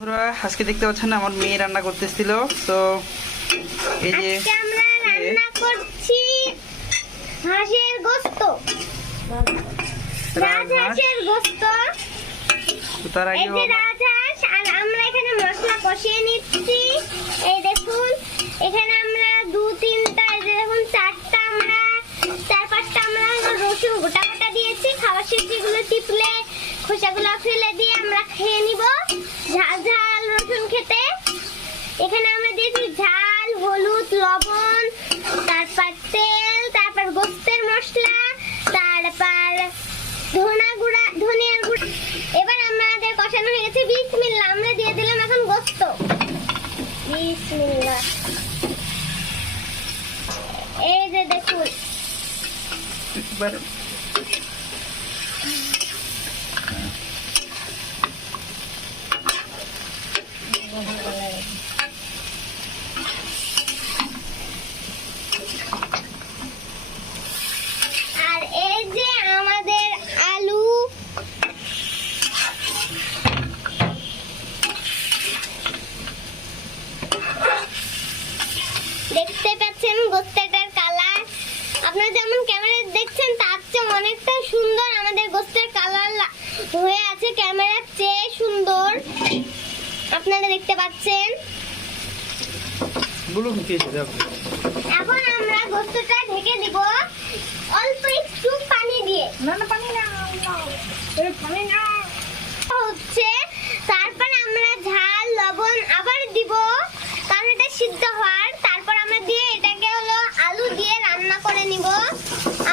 বন্ধুরা আজকে দেখতে পাচ্ছেন আমার মেয়ে রান্না করতেছিল। তো এই যে আমরা রান্না করছি হাঁসের গোস্ত। রাজহাঁসের গোস্ত। তার আগে এই যে রাজহাঁস আর আমরা এখানে মশলা কষিয়ে নিচ্ছি। এই দেখুন এখানে আমরা দু তিনটা এই দেখুন চারটা আমরা চার পাঁচটা আমরা রসুন গোটা গোটা দিয়েছি। খাবার সবজিগুলো টিপলে খোসাগুলো ফেলে দিয়ে আমরা খেয়ে নিব। ঝাল ঝাল রসুন খেতে। এখানে আমরা দিয়েছি ঝাল, হলুদ, লবণ, তারপর তেল, তারপর গোস্তের মশলা, তারপর ধনা গুঁড়া, ধনিয়ার গুঁড়া। এবার আমাদের কষানো হয়ে গেছে। বিসমিল্লাহ, আমরা দিয়ে দিলাম এখন গোস্ত। বিসমিল্লাহ। এই যে দেখুন। দেখতে পাচ্ছেন গোস্তাটার কালার। আপনারা যেমন ক্যামেরা দেখছেন তার চেয়ে অনেকটা সুন্দর আমাদের গোস্তের কালার হয়ে আছে ক্যামেরার চেয়ে সুন্দর। আপনারা দেখতে পাচ্ছেন? এখন আমরা গোস্তটা ঢেকে দিব। অল্প একটু পানি দিয়ে। না না পানি না পানি না। হচ্ছে Huh?